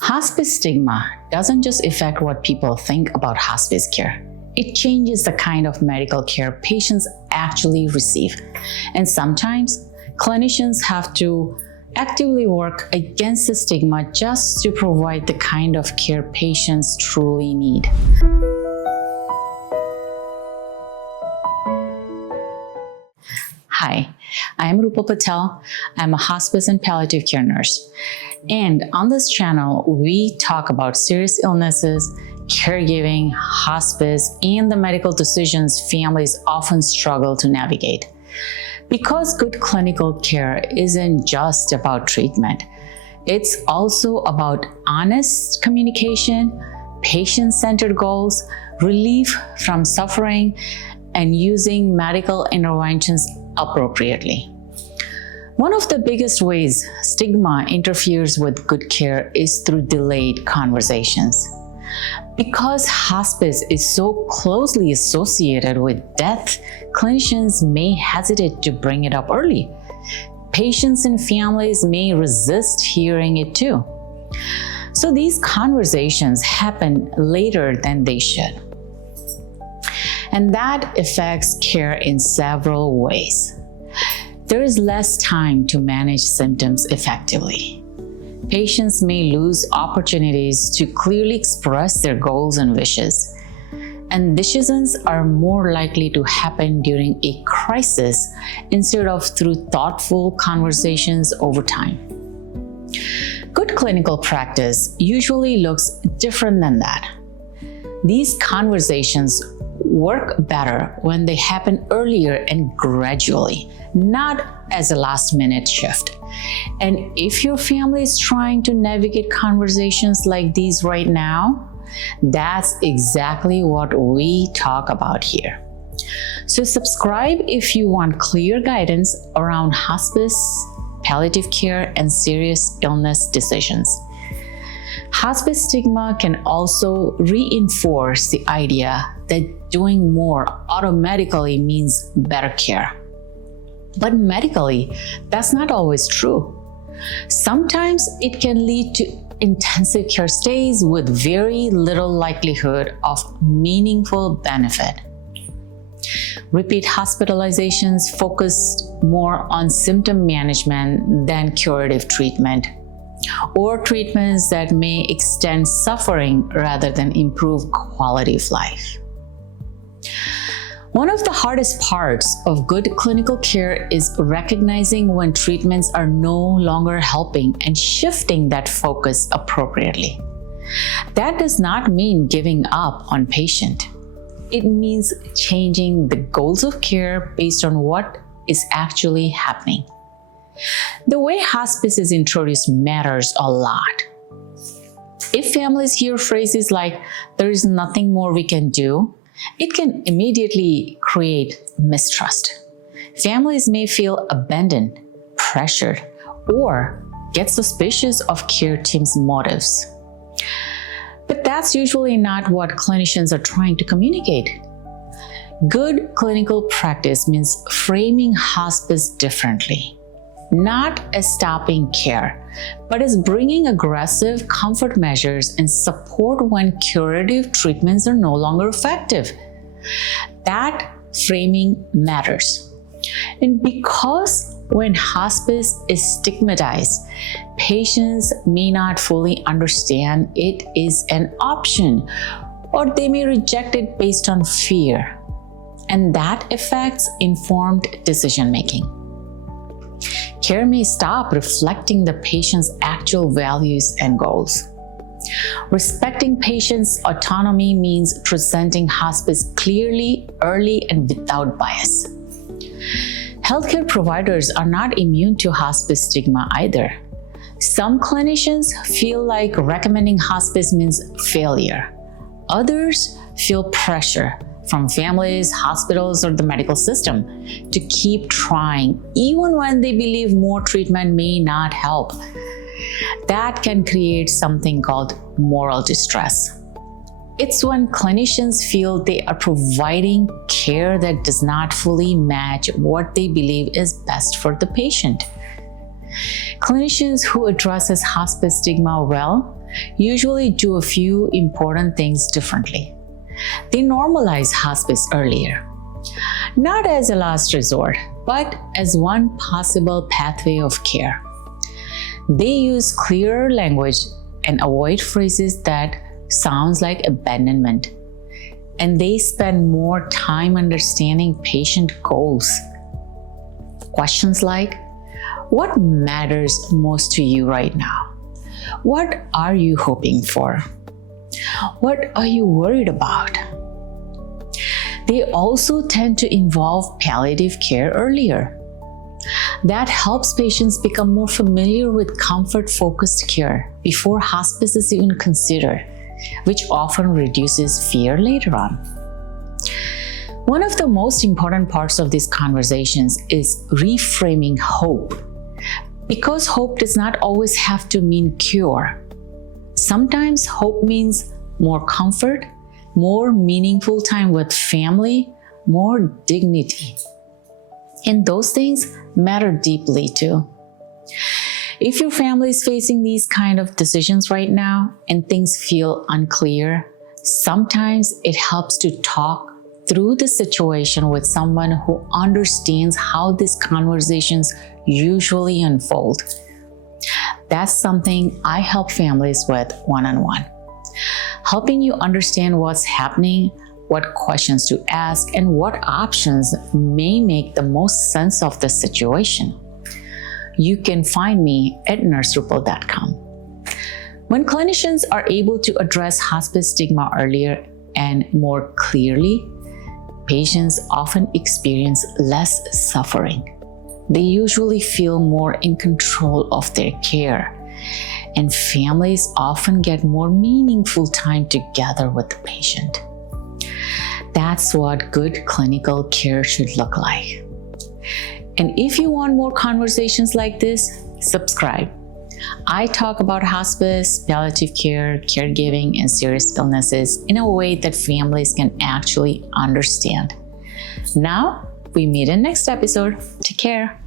Hospice stigma doesn't just affect what people think about hospice care. It changes the kind of medical care patients actually receive. And sometimes clinicians have to actively work against the stigma just to provide the kind of care patients truly need. Hi, I'm Rupal Patel. I'm a hospice and palliative care nurse. And on this channel, we talk about serious illnesses, caregiving, hospice, and the medical decisions families often struggle to navigate. Because good clinical care isn't just about treatment, it's also about honest communication, patient-centered goals, relief from suffering, and using medical interventions appropriately. One of the biggest ways stigma interferes with good care is through delayed conversations. Because hospice is so closely associated with death, clinicians may hesitate to bring it up early. Patients and families may resist hearing it too. So these conversations happen later than they should. And that affects care in several ways. There is less time to manage symptoms effectively. Patients may lose opportunities to clearly express their goals and wishes. And decisions are more likely to happen during a crisis instead of through thoughtful conversations over time. Good clinical practice usually looks different than that. These conversations work better when they happen earlier and gradually, not as a last-minute shift. And if your family is trying to navigate conversations like these right now, that's exactly what we talk about here. So subscribe if you want clear guidance around hospice, palliative care, and serious illness decisions. Hospice stigma can also reinforce the idea that doing more automatically means better care. But medically, that's not always true. Sometimes it can lead to intensive care stays with very little likelihood of meaningful benefit. Repeat hospitalizations focus more on symptom management than curative treatment, or treatments that may extend suffering rather than improve quality of life. One of the hardest parts of good clinical care is recognizing when treatments are no longer helping and shifting that focus appropriately. That does not mean giving up on patient. It means changing the goals of care based on what is actually happening. The way hospice is introduced matters a lot. If families hear phrases like, "there is nothing more we can do," it can immediately create mistrust. Families may feel abandoned, pressured, or get suspicious of care teams' motives. But that's usually not what clinicians are trying to communicate. Good clinical practice means framing hospice differently. Not as stopping care, but as bringing aggressive comfort measures and support when curative treatments are no longer effective. That framing matters. And because when hospice is stigmatized, patients may not fully understand it is an option, or they may reject it based on fear. And that affects informed decision-making. Care may stop reflecting the patient's actual values and goals. Respecting patients' autonomy means presenting hospice clearly, early, and without bias. Healthcare providers are not immune to hospice stigma either. Some clinicians feel like recommending hospice means failure. Others feel pressure from families, hospitals, or the medical system to keep trying, even when they believe more treatment may not help. That can create something called moral distress. It's when clinicians feel they are providing care that does not fully match what they believe is best for the patient. Clinicians who addresses hospice stigma well usually do a few important things differently. They normalize hospice earlier, not as a last resort, but as one possible pathway of care. They use clearer language and avoid phrases that sounds like abandonment. And they spend more time understanding patient goals. Questions like, what matters most to you right now? What are you hoping for? What are you worried about? They also tend to involve palliative care earlier. That helps patients become more familiar with comfort-focused care before hospice is even considered, which often reduces fear later on. One of the most important parts of these conversations is reframing hope, because hope does not always have to mean cure. Sometimes hope means more comfort, more meaningful time with family, more dignity. And those things matter deeply too. If your family is facing these kind of decisions right now and things feel unclear, sometimes it helps to talk through the situation with someone who understands how these conversations usually unfold. That's something I help families with one-on-one, helping you understand what's happening, what questions to ask, and what options may make the most sense of the situation. You can find me at nurserupal.com. When clinicians are able to address hospice stigma earlier and more clearly, patients often experience less suffering. They usually feel more in control of their care, and families often get more meaningful time together with the patient. That's what good clinical care should look like. And if you want more conversations like this, subscribe. I talk about hospice, palliative care, caregiving, and serious illnesses in a way that families can actually understand. Now, we meet in next episode. Take care.